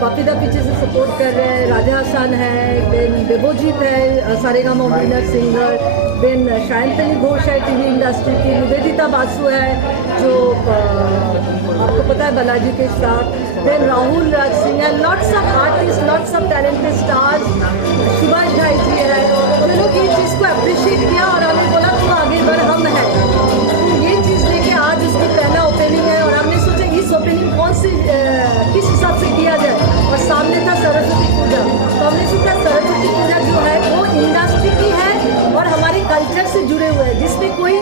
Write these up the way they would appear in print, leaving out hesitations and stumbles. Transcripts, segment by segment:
बापिदा पीछे से सपोर्ट कर रहे हैं, राजा हसन है, देन देवोजीत है Saregama winner singer, then Shayantani Ghosh है टीवी इंडस्ट्री की, निवेदिता बासु है जो आपको पता है बालाजी के साथ, देन राहुल राज सिंह है, lots of artist, lots of talented stars, Subhash भाई जी है, जो लोग ये चीज़ को अप्रिशिएट किया और हमें बोला तो आगे बढ़, हम हैं। ये चीज़ लेके आज उसकी पहला ओपनिंग है और हमने सोचा इस ओपनिंग कौन से किस हिसाब से किया जाए, और सामने था सरस्वती पूजा, तो हमने सोचा सरस्वती पूजा जो है वो इंडस्ट्री की है और हमारे कल्चर से जुड़े हुए हैं, जिसमें कोई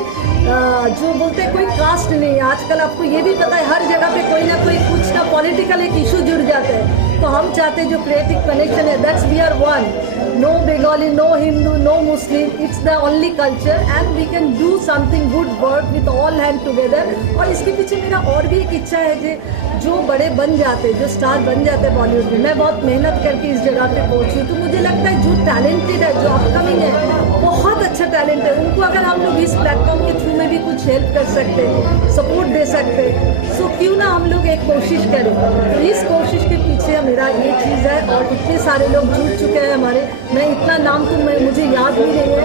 जो बोलते हैं कोई कास्ट नहीं। आजकल आपको ये भी पता है हर जगह पे कोई ना कोई कुछ ना पॉलिटिकल एक इशू जुड़ जाते हैं, तो हम चाहते हैं जो क्रिएटिव कनेक्शन है, that's we are one, no Bengali, no Hindu, no Muslim, it's the only culture and we can do something good work with all hand together. और इसके पीछे मेरा और भी एक इच्छा है जो बड़े बन जाते, जो स्टार बन जाते बॉलीवुड में, मैं बहुत मेहनत करके इस जगह पे पहुंची, तो मुझे लगता है जो टैलेंटेड है, जो अपकमिंग है, बहुत अच्छा टैलेंट है, उनको अगर हम लोग इस प्लेटफॉर्म के थ्रू में भी कुछ हेल्प कर सकते, सपोर्ट दे सकते, सो क्यों ना हम लोग एक कोशिश करें। तो इस कोशिश के पीछे मेरा ये चीज़ है और इतने सारे लोग जुड़ चुके हैं हमारे, मैं इतना नाम तो मुझे याद भी नहीं है,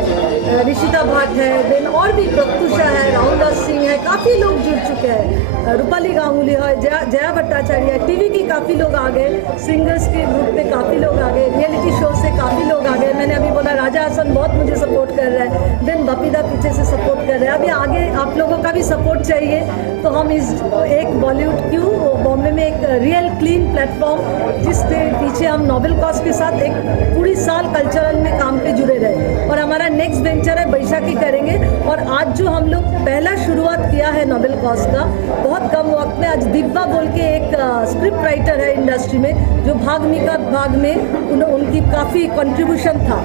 ऋषिता भाट है, देन और भी प्रत्युषा है, राहुल राज सिंह है, काफ़ी लोग जुड़ चुके हैं, रूपाली गांगुली है, जया भट्टाचार्य है, टीवी की काफ़ी लोग आ गए, सिंगर्स के ग्रुप पे काफ़ी लोग आ गए, रियलिटी शो से काफ़ी लोग आ गए, मैंने अभी बोला राजा हसन बहुत मुझे सपोर्ट कर रहा है, देन बापिदा पीछे से सपोर्ट कर रहे हैं, अभी आगे आप लोगों का भी सपोर्ट चाहिए, तो हम इस एक बॉलीवुड क्यों बॉम्बे में एक रियल क्लीन प्लेटफॉर्म जिसके पीछे हम नोबेल कॉज के साथ एक पूरी साल कल्चरल में काम पे जुड़े रहे, और हमारा नेक्स्ट वेंचर है बैसाखी करेंगे। और आज जो हम लोग पहला शुरुआत किया है नोबेल कॉज का बहुत कम वक्त में, आज दिव्या बोल के एक स्क्रिप्ट राइटर है इंडस्ट्री में, जो भाग मिका भाग में उनकी काफ़ी कंट्रीब्यूशन था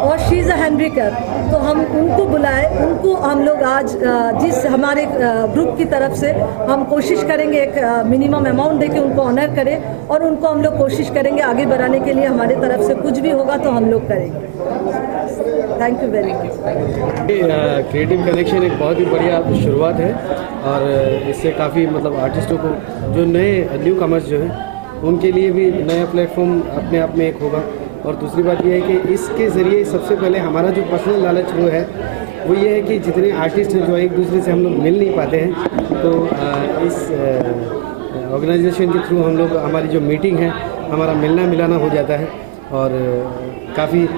और शी इज़ अ हैंडरिकर, तो हम उनको बुलाए, उनको हम लोग आज जिस हमारे ग्रुप की तरफ से हम कोशिश करेंगे एक मिनिमम अमाउंट देके उनको ऑनर करें, और उनको हम लोग कोशिश करेंगे आगे बढ़ाने के लिए, हमारे तरफ से कुछ भी होगा तो हम लोग करेंगे। Thank you very much. Creative connection एक बहुत ही बढ़िया शुरुआत है और इससे काफ़ी मतलब आर्टिस्टों को जो न्यू कमर्स जो हैं उनके लिए भी नया प्लेटफॉर्म अपने आप में एक होगा। और दूसरी बात यह है कि इसके ज़रिए सबसे पहले हमारा जो पर्सनल लालच वो है वो ये है कि जितने आर्टिस्ट हैं जो एक दूसरे से हम लोग मिल नहीं पाते हैं, तो इस ऑर्गेनाइजेशन के थ्रू हम लोग हमारी जो मीटिंग है हमारा मिलना मिलाना हो जाता है और काफ़ी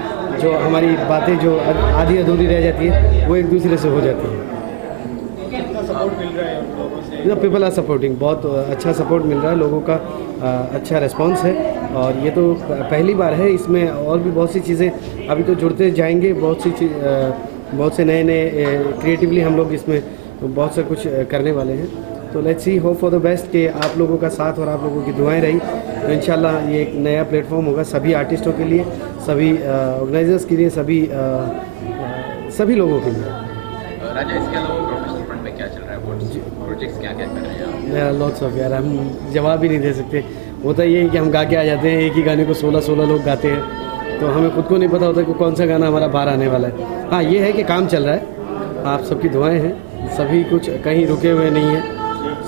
जो हमारी बातें जो आधी अधूरी रह जाती है वो एक दूसरे से हो जाती है। पीपल आर सपोर्टिंग, बहुत अच्छा सपोर्ट मिल रहा है लोगों का, अच्छा रिस्पांस है और ये तो पहली बार है, इसमें और भी बहुत सी चीज़ें अभी तो जुड़ते जाएंगे, बहुत से नए क्रिएटिवली हम लोग इसमें बहुत सा कुछ करने वाले हैं। तो let's see, hope for the best कि आप लोगों का साथ और आप लोगों की दुआएं रही तो इंशाल्लाह ये एक नया प्लेटफॉर्म होगा सभी आर्टिस्टों के लिए, सभी ऑर्गेनाइजर्स के लिए, सभी लोगों के लिए। राजा, इसके अलावा प्रोफेशनल फ्रंट में क्या चल रहा है, प्रोजेक्ट्स क्या क्या कर रहे हैं? लॉट्स ऑफ यार, हम जवाब ही नहीं दे सकते। होता ये है कि हम गा के आ जाते हैं, एक ही गाने को 16 लोग गाते हैं, तो हमें खुद को नहीं पता होता कि कौन सा गाना हमारा बाहर आने वाला है। हाँ, ये है कि काम चल रहा है, आप सबकी दुआएं हैं, सभी कुछ कहीं रुके हुए नहीं हैं,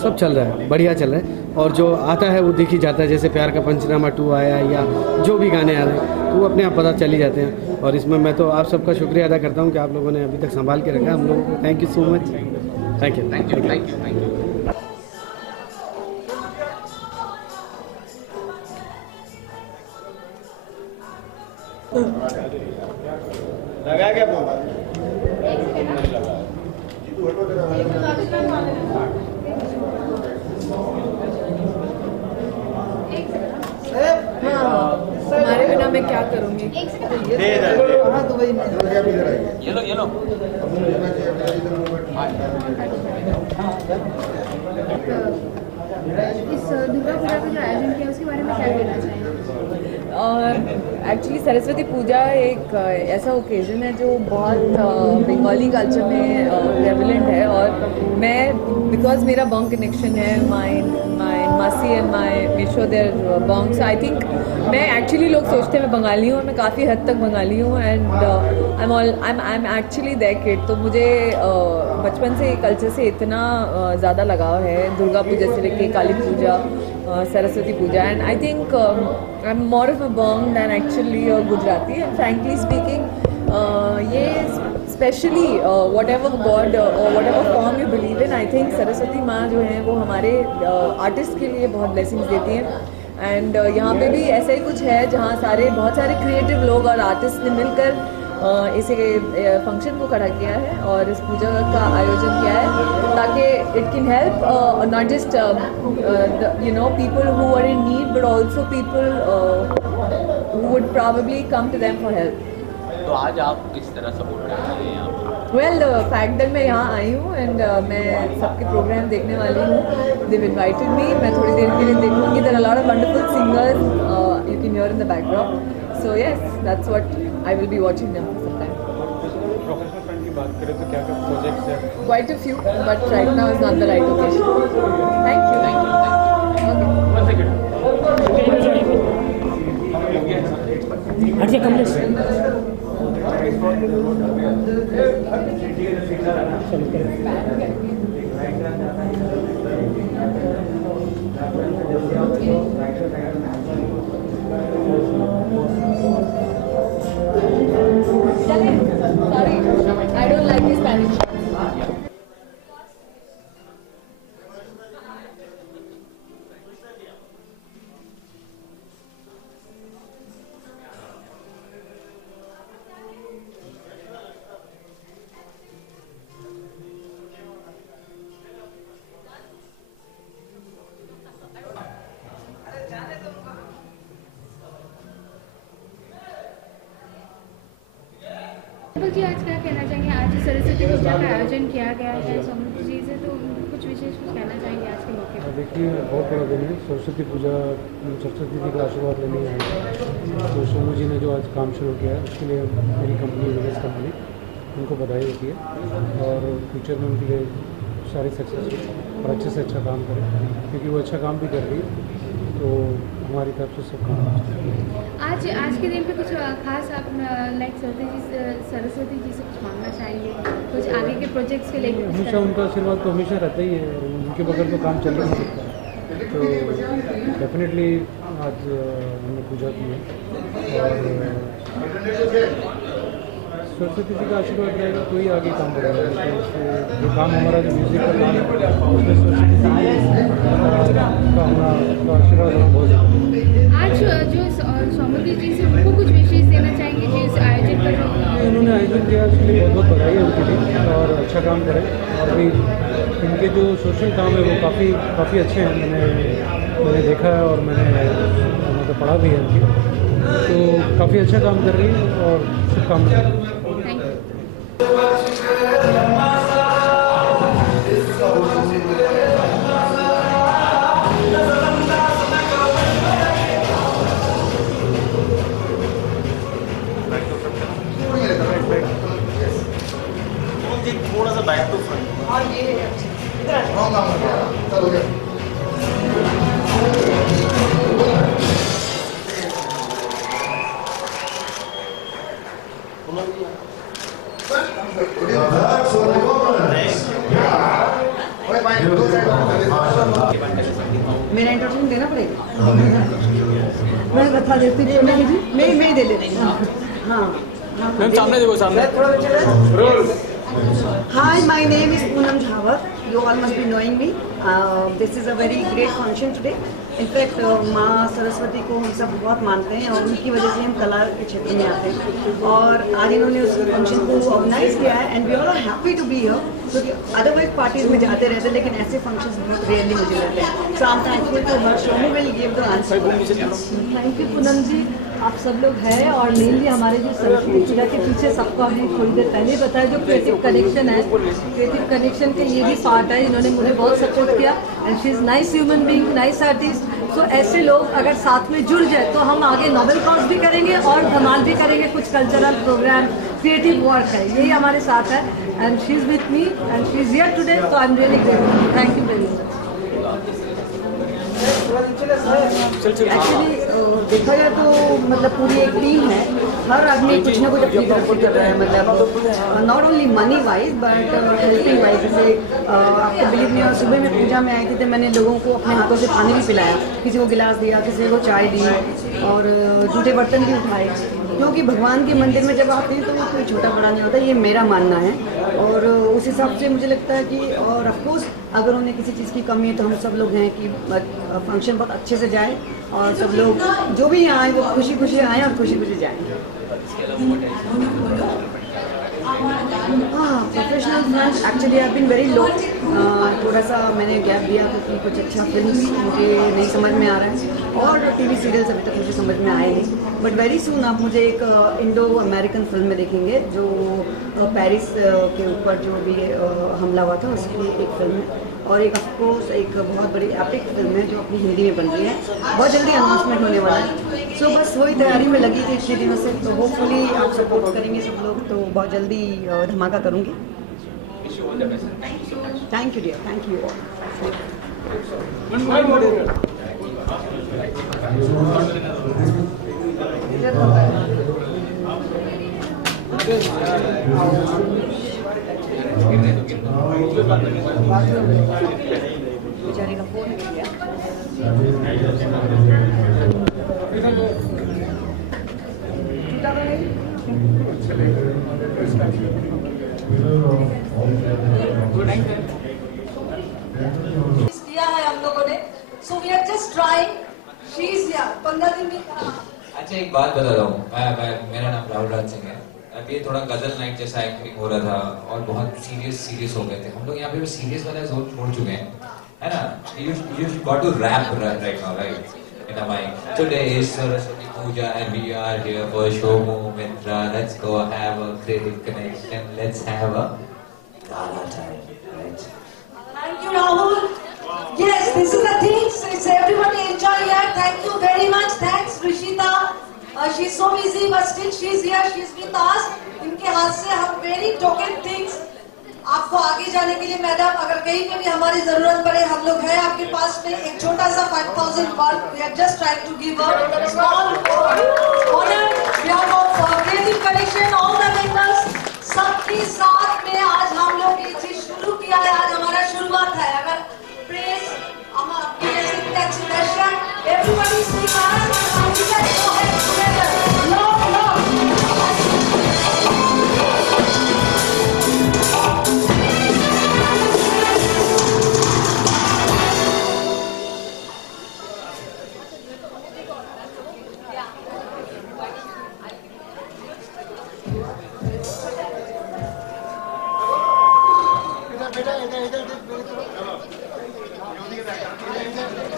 सब चल रहा है, बढ़िया चल रहा है और जो आता है वो दिख ही जाता है। जैसे प्यार का पंचनामा 2 आया या जो भी गाने आ रहे हैं तो वो अपने आप पता चल ही जाते हैं। और इसमें मैं तो आप सबका शुक्रिया अदा करता हूँ कि आप लोगों ने अभी तक संभाल के रखा हम लोगों को। Thank you so much, thank you. लगा क्या हमारे बिना मैं क्या करूँगी। ये लो इस दुर्गा पूजा का जो आयोजन किया उसके बारे में क्या कहना चाहेंगे? एक्चुअली सरस्वती पूजा एक ऐसा ओकेज़न है जो बहुत बंगाली कल्चर में प्रेवलेंट है और मैं बिकॉज मेरा बॉन्ग कनेक्शन है, my masi and my mesho they're Bong, so I think मैं एक्चुअली लोग सोचते हैं मैं बंगाली हूँ और मैं काफ़ी हद तक बंगाली हूँ and I am actually that kid. तो मुझे बचपन से कल्चर से इतना ज़्यादा लगाव है, दुर्गा पूजा से लेके काली पूजा, Saraswati Puja, and I think I'm more of a Bang than actually a Gujarati, and frankly speaking, ये specially whatever God or whatever form you believe in, I think Saraswati माँ जो हैं वो हमारे आर्टिस्ट के लिए बहुत blessings देती हैं, एंड यहाँ पे भी ऐसा ही कुछ है जहाँ बहुत सारे क्रिएटिव लोग और आर्टिस्ट ने मिलकर इसे फंक्शन को खड़ा किया है और इस पूजा का आयोजन किया है ताकि it can help not just people who are in need but also people who would probably come to them for help. तो आज आप किस तरह सपोर्ट कर रहे हैं यहाँ? वेल फैक्ट दैट मैं यहाँ आई हूँ एंड मैं सबके प्रोग्राम देखने वाली हूँ। दे इनवाइटेड मी, मैं थोड़ी देर के लिए देखूँगी। There are lot of wonderful singers you can hear in the background, so yes that's what I will be watching them for some time. Professional front की बात करें तो क्या क्या प्रोजेक्ट्स हैं? Quite a few but right now is not the right occasion. Thank you. अच्छा Kamlesh Sorry, I don't like the Spanish. जी आज क्या कहना चाहेंगे? आज सरस्वती पूजा का आयोजन किया गया है सोमू जी से, तो कुछ विशेष कुछ कहना चाहेंगे आज के मौके पर? देखिए बहुत बड़ा दिन है, सरस्वती पूजा, सरस्वती जी का आशीर्वाद लेने आए। तो सोमू जी ने जो आज काम शुरू किया है उसके लिए मेरी कंपनी विलेज कंपनी उनको बधाई होती है और फ्यूचर में उनके लिए सारी सक्सेस हो और अच्छे से अच्छा काम करें, क्योंकि वो अच्छा काम भी कर रही है, तो हमारी तरफ से सब काम। आज के दिन पे कुछ खास आप लाइक सरस्वती जी से कुछ मांगना चाहेंगे, कुछ आगे के प्रोजेक्ट्स के लिए? हमेशा उनका आशीर्वाद तो हमेशा रहता ही है, उनके बगैर तो काम चल नहीं सकता। तो डेफिनेटली आज हमने पूजा की है और सरस्वती जी का आशीर्वाद रहेगा तो ही आगे काम बढ़ेगा। जो काम हमारा जो म्यूज़िक का काम है उसमें सरस्वती जी का हमारा आशीर्वाद हमें बहुत ज़्यादा। आज जो सोमवती जी से उनको कुछ विशेष देना चाहेंगे जो इस आयोजन कर रहे हैं? उन्होंने आयोजन किया उसके लिए बहुत बहुत बधाई है उनके लिए और अच्छा काम करें। और भी इनके जो सोशल काम है वो काफ़ी अच्छे हैं, मैंने देखा है और मैंने मतलब पढ़ा भी है उनकी, तो काफ़ी अच्छा काम कर रही है और शुभकामनाएं। थोड़ा सा बैक टू फ्रंट मेरा इंट्रोडक्शन देना पड़ेगा? मैं बता देती हूँ, मैं दे देती हूँ। हाँ मैम सामने देखो, सामने। Hi, my name is Poonam Jhawar. You all must be knowing me. This is a very great function today. In fact, माँ सरस्वती को हम सब बहुत मानते हैं और उनकी वजह से हम कला के क्षेत्र में आते हैं और आज इन्होंने उस फंक्शन को ऑर्गेनाइज किया है and we all are happy to be here, क्योंकि अदरवाइज पार्टीज में जाते रहते हैं लेकिन ऐसे फंक्शंस बहुत रेयरली मुझे मिलते हैं। So I am thankful to her, Somu will give the answer. Thank you Poonam ji, आप सब लोग हैं और मेनली हमारे जो सरस्वती पूजा के पीछे सबको अभी थोड़ी देर पहले बताया जो क्रिएटिव कनेक्शन है, क्रिएटिव कनेक्शन के ये भी पार्ट है, इन्होंने मुझे बहुत सपोर्ट किया and she is nice human being, nice artist. So ऐसे लोग अगर साथ में जुड़ जाए तो हम आगे नोबेल कॉज भी करेंगे और धमाल भी करेंगे, कुछ कल्चरल प्रोग्राम, क्रिएटिव वर्क है, यही हमारे साथ है and she is with me and she is here today, so I am really grateful. Thank you very much. Actually देखा जाए तो मतलब पूरी एक टीम है, हर आदमी कुछ ना कुछ अपनी तरफ से कर रहा है, मतलब not only money wise but helping wise. जैसे आपको बिलीव नहीं हो, सुबह में पूजा में आई थी तो मैंने लोगों को अपने हाथों से पानी भी पिलाया, किसी को गिलास दिया, किसी को चाय दी और जूठे बर्तन भी उठाए, क्योंकि भगवान के मंदिर में जब आते हैं तो वो कोई छोटा बड़ा नहीं होता, ये मेरा मानना है। और उस हिसाब से मुझे लगता है कि और ऑफकोर्स अगर उन्हें किसी चीज़ की कमी है तो हम सब लोग हैं कि फंक्शन बहुत अच्छे से जाए और सब लोग जो भी यहाँ आए वो खुशी खुशी आएँ और खुशी खुशी जाएँ। हाँ, professional front actually I have been very low, थोड़ा सा मैंने गैप दिया क्योंकि कुछ अच्छा फिल्म्स मुझे नहीं समझ में आ रहा है और टीवी सीरियल्स अभी तक मुझे समझ में आए नहीं, बट वेरी सून आप मुझे एक इंडो अमेरिकन फिल्म में देखेंगे जो पेरिस के ऊपर जो भी हमला हुआ था उसकी एक फिल्म है, और एक ऑफकोर्स एक बहुत बड़ी एपिक फिल्म है जो अपनी हिंदी में बन रही है, बहुत जल्दी अनाउंसमेंट होने वाला है। सो बस वही तैयारी में लगी थी इतने दिनों से, तो होपफुली आप सपोर्ट करेंगे सब लोग तो बहुत जल्दी धमाका करूँगी। Thank you dear, thank you all. बेचारे का फोन मिल गया। किया है हम लोगों ने, so we are just trying, she is here 15 दिन में। अच्छा एक बात बताता हूँ, मेरा नाम राहुल राज सिंह है। अभी थोड़ा गजल नाइट जैसा एक्टिंग हो रहा था और बहुत सीरियस हो गए थे हम लोग, यहाँ पे सीरियस वाला जोन छोड़ चुके हैं, है ना? You got to rap right now, right? In a mic. Today is Saraswati Puja and we are here for Shomu Mitra. Let's go have a creative connection. Let's have a gala time, right? Thank you, Rahul. Yes, this is the thing. It's everybody enjoy here. Thank you very much. Thanks, Rishita. She's so busy, but still she's here. She's with us. इनके हाथ से हम very token things आपको आगे जाने के लिए madam, अगर कहीं पे भी हमारी जरूरत पड़े हम लोग हैं आपके पास में। एक छोटा सा 5000 work we are just trying to give a small honor behalf of creative connection, all the members सबके साथ में आज हम लोग ये चीज शुरू किया है। आज हमारा शुरुआत है। अगर प्रेस हम आपके ऐसे दर्शक एवरीबॉडी स्पीक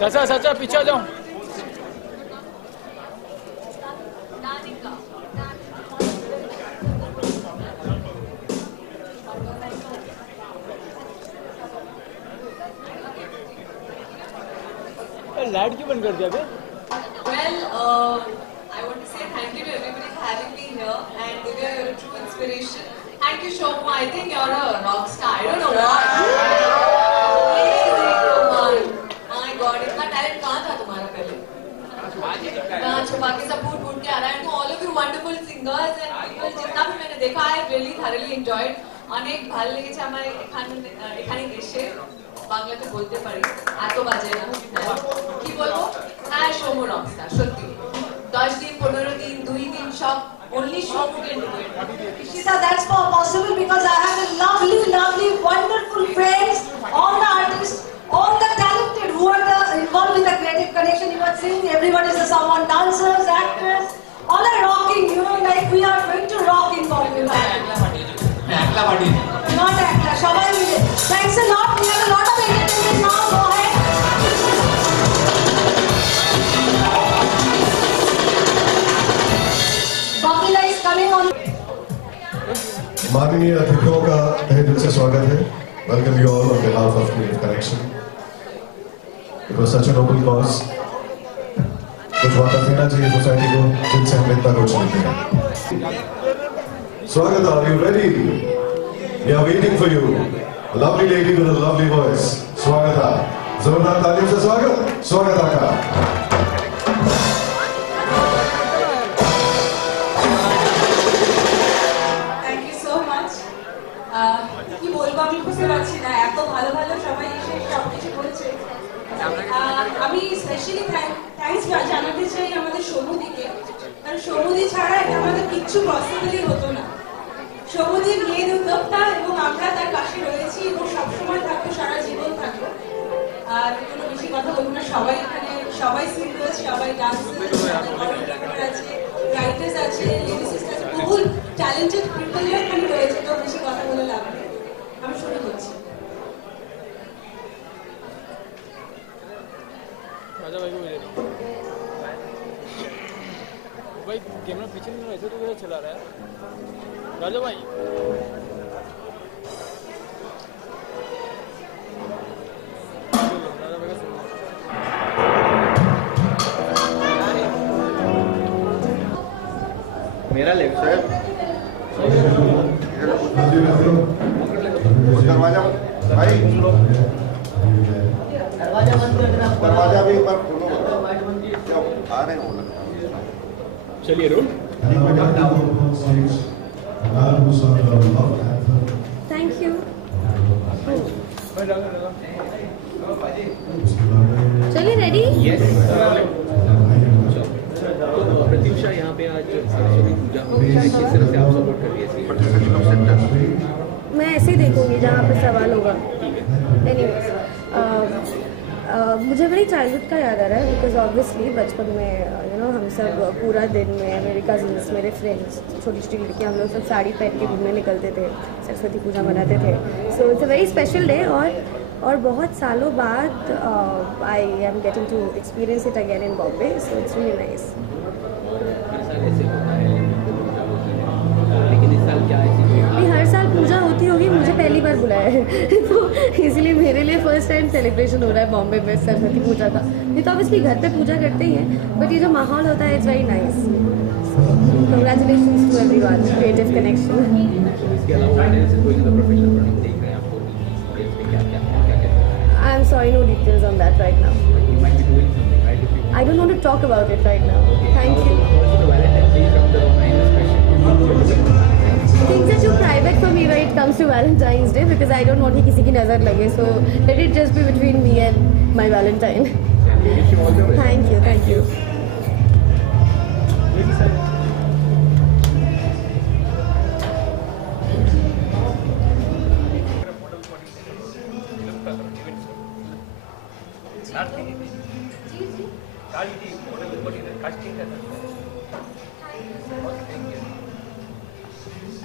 चाचा चाचा पीछे आ जाओ। लाइट क्यों बंद कर दिया बे? Well, I want to say thank you to everybody for having me here, and Divya, you're a true inspiration. Thank you, Shomu. I think you're a rock star. I don't know why. Come on. My God, इतना talent कहाँ था तुम्हारा पहले? कहाँ छुपा के सब फूट के आ रहा है? To all of you wonderful singers and people, जितना भी मैंने देखा है, really thoroughly enjoyed. অনেক ভালো লেগেছে আমার এখানে এসে। বাংলাতে বলতে পারি, এত বাজে না। কি বলবো? হ্যাঁ, সোমু রকস্টার সত্যি। 10 দিন 15 দিন 2 দিন সব only Shomu can do it. Ishita, that's possible because I have a lovely, wonderful friends, all the artists, all the talented who are involved with the creative connection. You are seeing everyone is someone, dancers, actors, all are rocking. You know, like we are going to rock in Bollywood. Not Akla, Shabai Mile. Thanks a lot. We have a lot of entertainment now. Go ahead. Bakila is coming on. माननीय अतिथियों का तहे दिल से स्वागत है। Welcome you all on behalf of Creative Connection. It was such a noble cause. कुछ वापस देना चाहिए सोसाइटी को जिनसे हम इतना कुछ लेते हैं। स्वागत, are you ready? We are waiting for you. A lovely lady with a lovely voice. Swagata. जोरदार तालियों से स्वागत आपका। Thank you so much. কি বলবো আমি বুঝতে পারছি না, এত ভালো ভালো সবাই এসে সব কিছু বলছে। আমি স্পেশালি থ্যাঙ্কস জানাতে চাই আমাদের সমুদিকে, কারণ সমুদি ছাড়া এটা আমাদের কিচ্ছু পসিবলই হতো না। সমুদির মেন উদ্যোক্তা এবং আমরা তার পাশে রয়েছি এবং সবসময় থাকবো, সারা জীবন থাকবো। আর কোনো বেশি কথা বলবো না, সবাই এখানে সবাই সিঙ্গার্স, সবাই ডান্সার, কোরিওগ্রাফার আছে, রাইটার্স আছে, লিরিসিস্ট আছে, বহু ট্যালেন্টেড পিপলরা এখানে রয়েছে। তো বেশি কথা বলে লাভ নেই, আমি শুরু করছি। राजा भाई को मिले भाई, कैमरा पीछे नहीं, ऐसे तो कैसे चला रहा है राजा भाई? राजा भाई का सुनो। मेरा लेफ्ट सर दरवाजा भाई, दरवाजा भी एक बार खोलो, आ रहे हो। चलिए रोल। Thank you. चलिए रेडी? यस। प्रत्युषा यहाँ पे आज सरस्वती पूजा हो रही है, किस तरह से आप सपोर्ट कर रही है? मैं ऐसे ही देखूंगी जहाँ पे सवाल होगा। एनीवेज, मुझे मेरी चाइल्डहुड का याद आ रहा है, बिकॉज ऑब्वियसली बचपन में हम सब पूरा दिन में मेरे कजिन्स, मेरे फ्रेंड्स, छोटी छोटी लड़कियाँ, हम लोग सब साड़ी पहन के घूमने निकलते थे, सरस्वती पूजा मनाते थे। So it's a very special day. और बहुत सालों बाद I am getting to experience it again in Bombay, so it's really nice. हर साल पूजा होती होगी, मुझे पहली बार बुलाया है तो इसलिए मेरे लिए फर्स्ट टाइम सेलिब्रेशन हो रहा है बॉम्बे में सरस्वती पूजा का। ये तो ऑब्वियसली घर पे पूजा करते ही हैं, बट ये जो माहौल होता है it's very nice. Congratulations to everyone, creative connection. I am sorry, no details on that right now. I don't want to talk about it right now. Thank you. Things are too private for me when it comes to Valentine's Day because I don't want कि किसी की नज़र लगे. So let it just be between me and my Valentine. Thank you, thank you.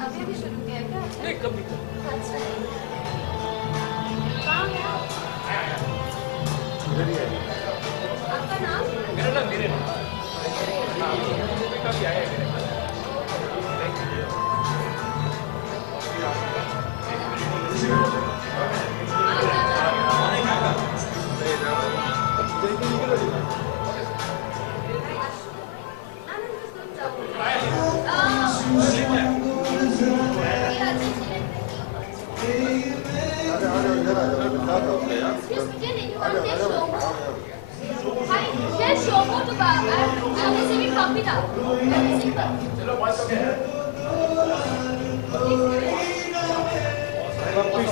अभी भी शुरू किया क्या? नहीं, कभी। अच्छा। कहाँ है आप? आपका नाम? मेरा नाम वीरेन। कभी आया है मेरे पास।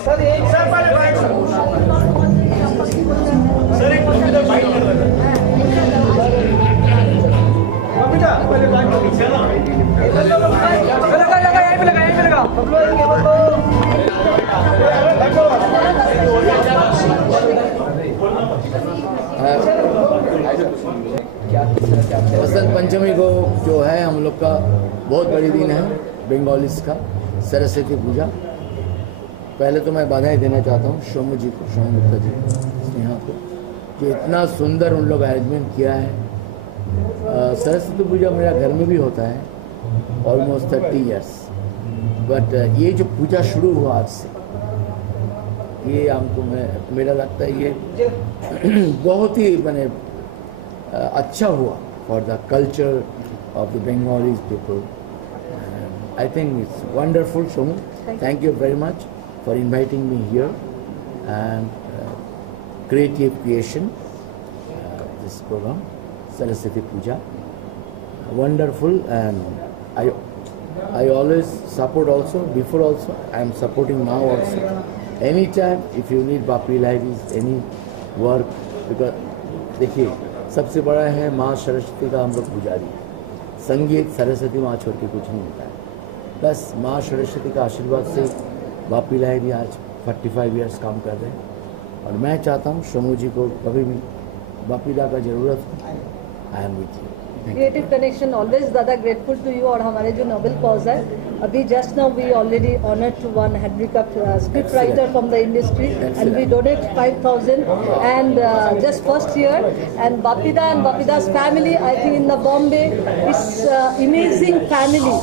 सर एक साथ वाले बाइक सर एक कंप्यूटर बाइक कर रहा है कंप्यूटर पहले बाइक को पीछे ना लगा यहीं पे लगा बसंत पंचमी को जो है हम लोग का बहुत बड़ी दिन है बंगालीस का, सरस्वती पूजा। पहले तो मैं बधाई देना चाहता हूँ शोमू जी को, शोमू गुप्ता जी को, स्नेहा को, कि इतना सुंदर उन लोग अरेंजमेंट किया है। सरस्वती पूजा मेरा घर में भी होता है ऑलमोस्ट 30 ईयर्स, बट ये जो पूजा शुरू हुआ आज से, ये हमको मेरा लगता है ये बहुत ही मैंने अच्छा हुआ for the culture of the Bengalis people. I think it's wonderful. Shomu, thank you very much for inviting me here, and creative creation, this program, Saraswati Puja. Wonderful, and I always support also, before also, I am supporting now also. Anytime if you need Bapi Lahiri's any work, because देखिए सबसे बड़ा है माँ सरस्वती का हम लोग पुजारी, संगीत सरस्वती माँ छोड़ के कुछ नहीं होता है। बस माँ सरस्वती का आशीर्वाद से बापी लाहिरी आज 45 इयर्स काम कर रहे हैं, और मैं चाहता हूँ शोमू जी को कभी भी बापी दा का जरूरत हो, I am with you. Creative connection always दादा ग्रेटफुल टू यू। और हमारे जो नोबेल कॉज है, अभी just now we already honour to one Henry cup script writer from the industry and we donate 5,000 and just first year and Bapida and बापीदा's family, I think in the Bombay, is amazing family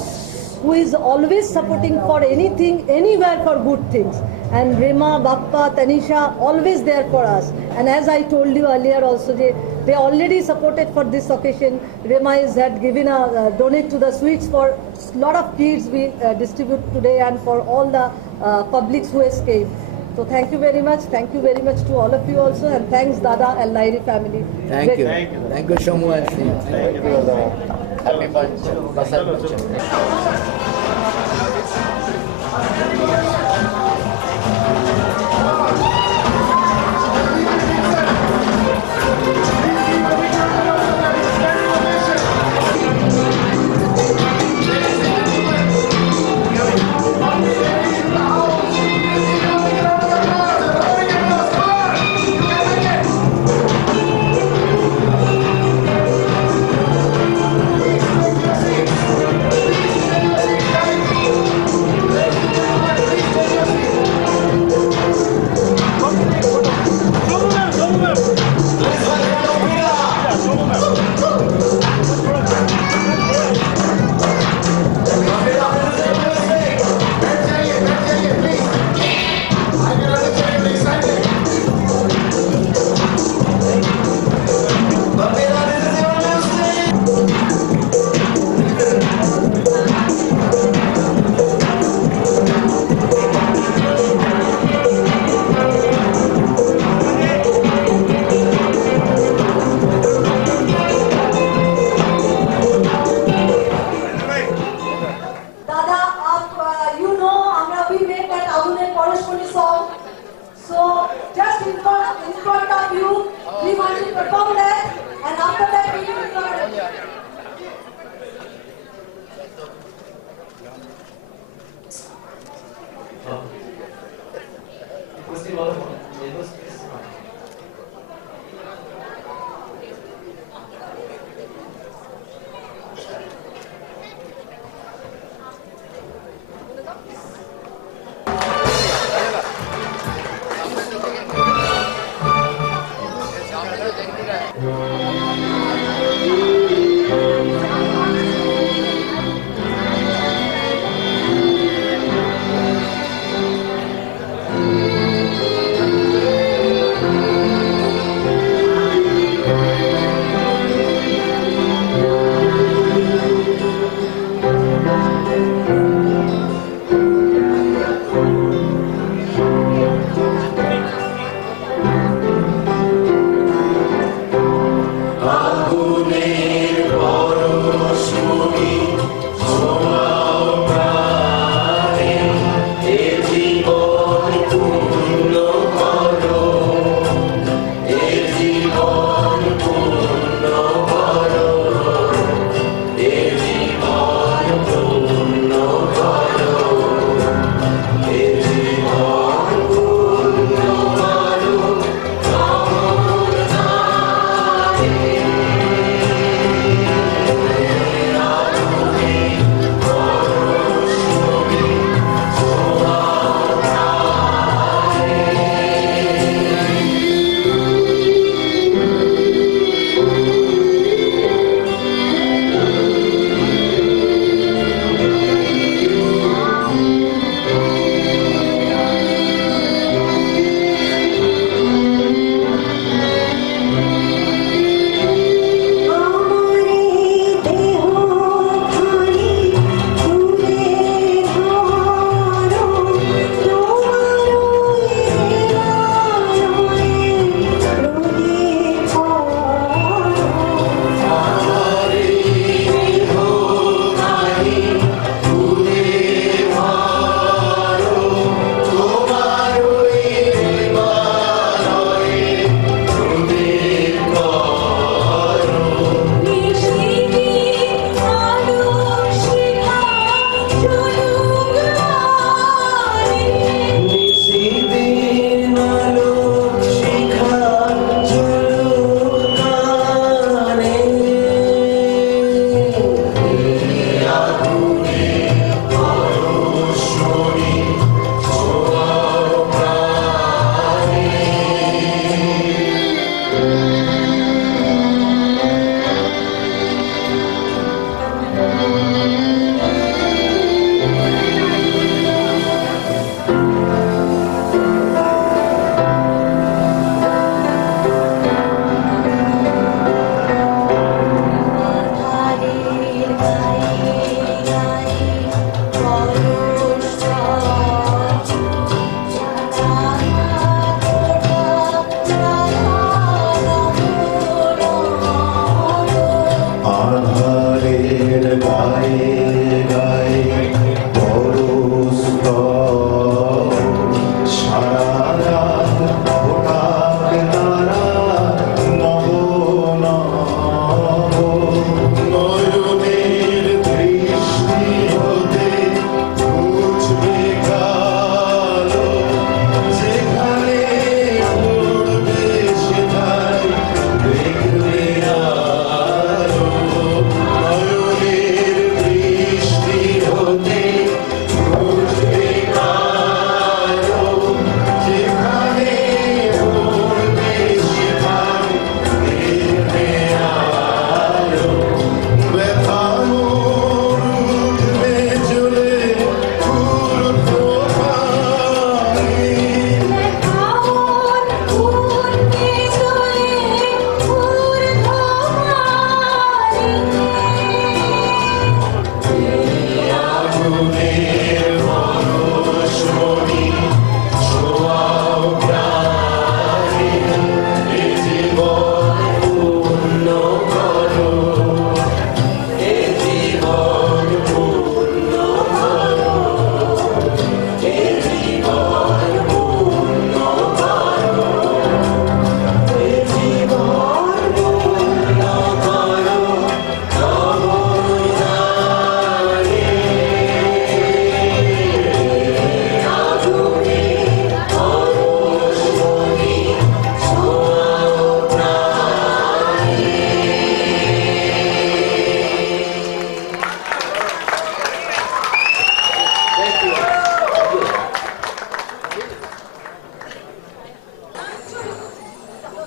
who is always supporting for anything, anywhere for good things. And Rema, Bappa, Tanisha, always there for us. And as I told you earlier also, they already supported for this occasion. Rema had given a donate to the sweets for lot of kids we distribute today and for all the publics who has came. So thank you very much. Thank you very much to all of you also, and thanks Dada and Lahiri family. Thank you. Thank you, Shomu and Sneha. Thank you. Happy birthday.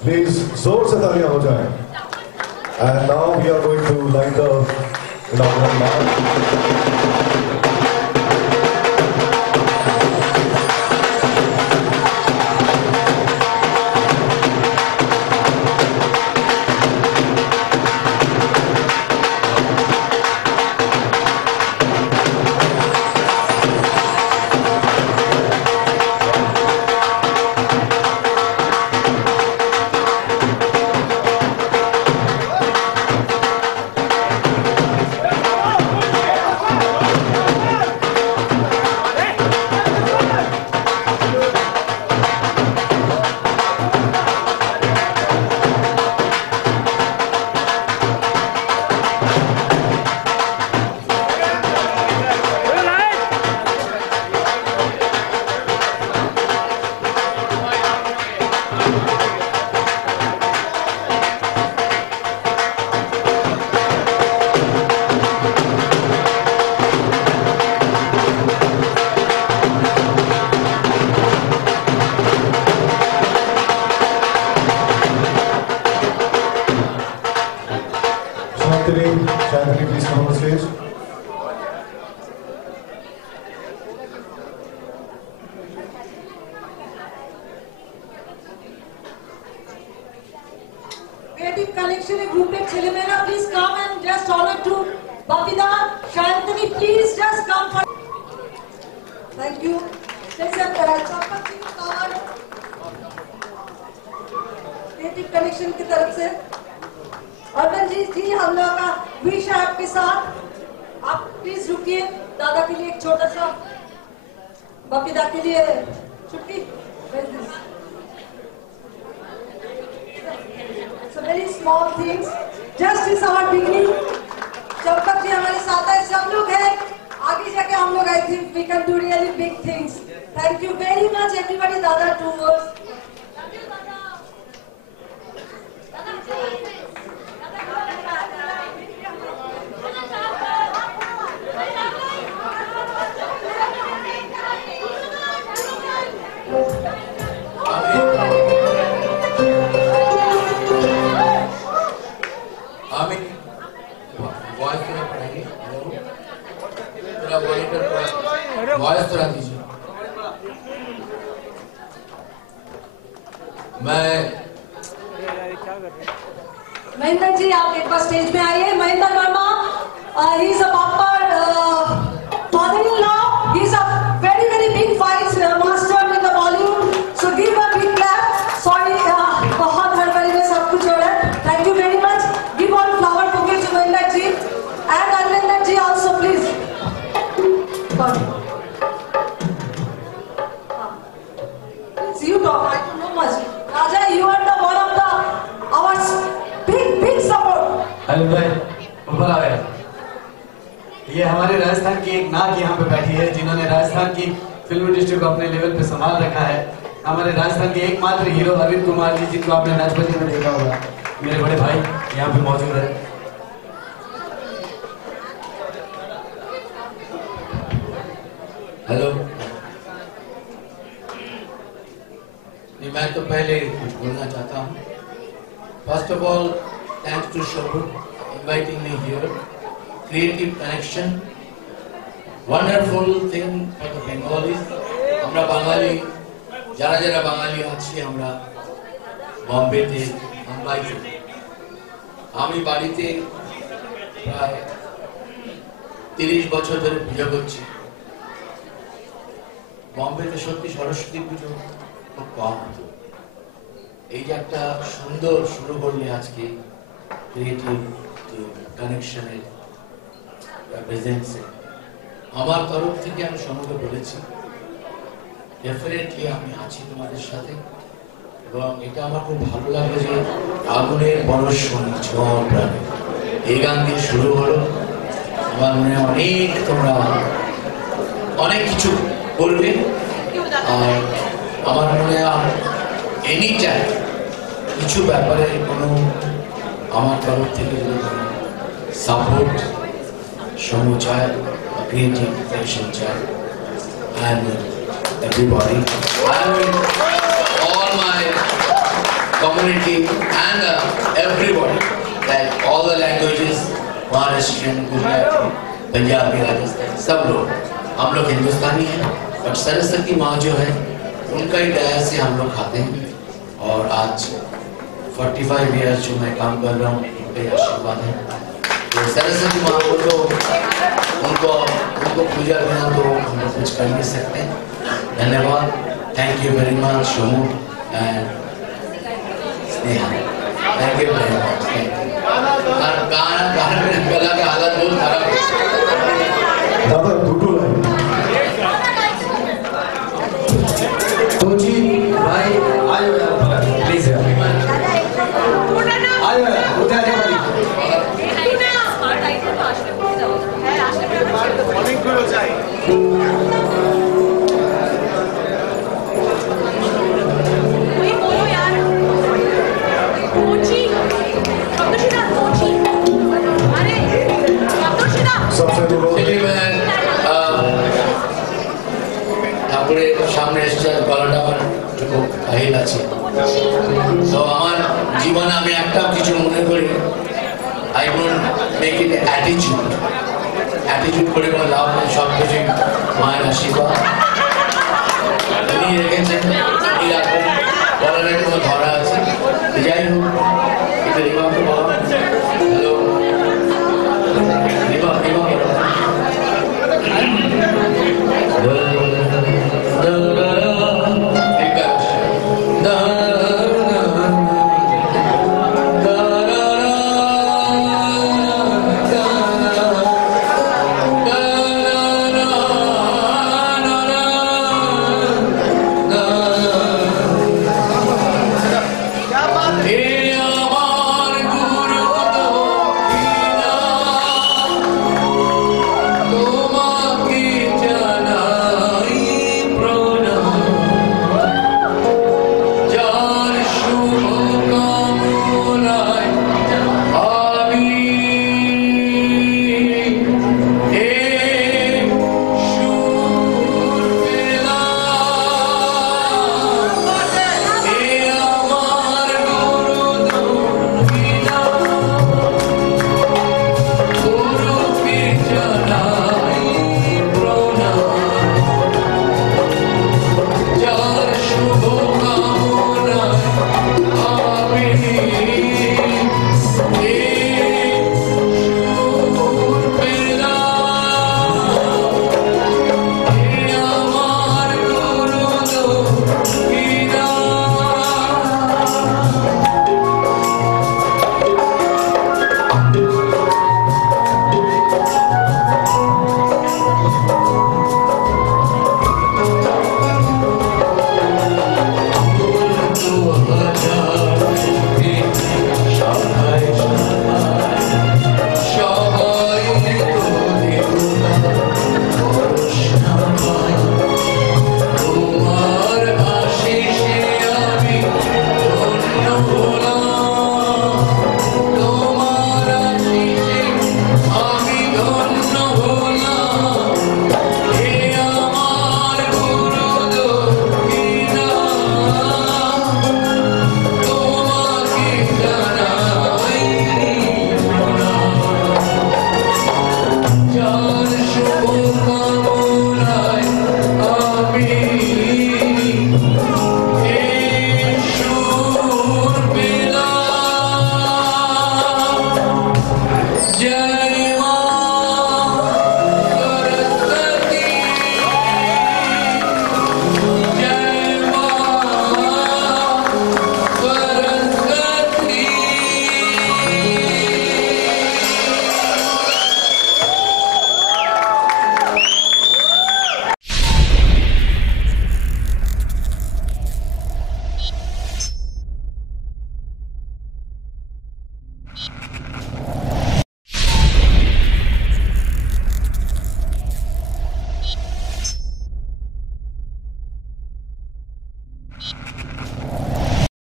Please जोर से तालियां हो जाए। And now we are going to light the inaugural mark. Shantini, please come on stage. Creative Connection group of Chilimera, please come and just honor to Babida. Shantini, please just come for. Thank you. Creative Connection की तरफ से अर्पणजीत जी हम लोग का wish है आपके साथ। आप प्लीज रुकिए, दादा के लिए एक छोटा सा, बपीदा के लिए छुट्टी। So very small things, just is our beginning. Champak जी हमारे साथ है, सब लोग हैं, आगे जाके हम लोग I think we can do really big things. Thank you very much everybody. दादा 2 words. वॉइस थोड़ा दीजिए। महेंद्र जी आप एक बार स्टेज में आइए। Mahendra Verma, he is a bumper father-in-law. He is a very very big fight master in the Bollywood. So give a big clap. Sorry, बहुत हड़बड़ी में सब कुछ हो रहा है। Thank you very much. Give all flower bouquet to Mahendra ji and Arvinder ji also please. You talk, I don't know much. Raja, you are the one of the our big support. Hello भाई, ऊपर आ गया। ये हमारे राजस्थान की एक नाक यहाँ पे बैठी है जिन्होंने राजस्थान की फिल्म इंडस्ट्री को अपने लेवल पे संभाल रखा है। हमारे राजस्थान के एकमात्र हीरो अरविंद कुमार जी, जिनको आपने नाचपति में देखा होगा, मेरे बड़े भाई यहाँ पे मौजूद है। हेलो, मैं तो पहले कुछ बोलना चाहता हूँ। First of all thanks to Shobhu inviting me here. Creative Connection, wonderful thing for the Bengalis. আমরা বাঙালি, যারা যারা বাঙালি আছি আমরা বম্বেতে, মুম্বাইতে। আমি বাড়িতে প্রায় 30 বছর ধরে পূজা করছি। বম্বেতে সত্যি সরস্বতী পুজো খুব কম হতো। এই যে একটা সুন্দর শুরু করলে আজকে ক্রিয়েটিভ কানেকশনের প্রেজেন্সে, আমার তরফ থেকে আমি সঙ্গে বলেছি ডেফিনেটলি আমি আছি তোমাদের সাথে। এবং এটা আমার খুব ভালো লাগে যে আগুনের বরষণি ঝড় প্রাণে এই গান দিয়ে শুরু হলো। আমার মনে হয় অনেক তোমরা অনেক কিছু করবে, আর আমার মনে হয় এনি টাইম কিছু ব্যাপারে কোনো আমার তরফ থেকে সাপোর্ট সমুচায় ক্রিয়েটিভ ফ্যাশন চায় and everybody and all my community community and everybody, like all the languages, Maharashtrian, Gujarati, Punjabi, Rajasthani, सब लोग हम लोग हिंदुस्तानी हैं, और सरस्वती माँ जो है उनका ही दया से हम लोग खाते हैं। और आज 45 इयर्स जो मैं काम कर रहा हूँ उनका आशीर्वाद है। तो सरस्वती माँ को तो उनको पूजा बिना तो हम लोग कुछ कर नहीं सकते। धन्यवाद, thank you very much Shomu and Sneha, thank you very much. गाना मेरे गला का हालत बहुत खराब है। तो जी भाई आयो प्लीज आयो उठा दे भाई मॉर्निंग को हो जाए ঠাকুরের সামনে এসে গলাটা আমার একটু কাহিল আছে। তো আমার জীবনে আমি একটা কিছু মনে করি, I want make it attitude করে কোনো লাভ নেই, সব কিছু মায়ের আশীর্বাদ।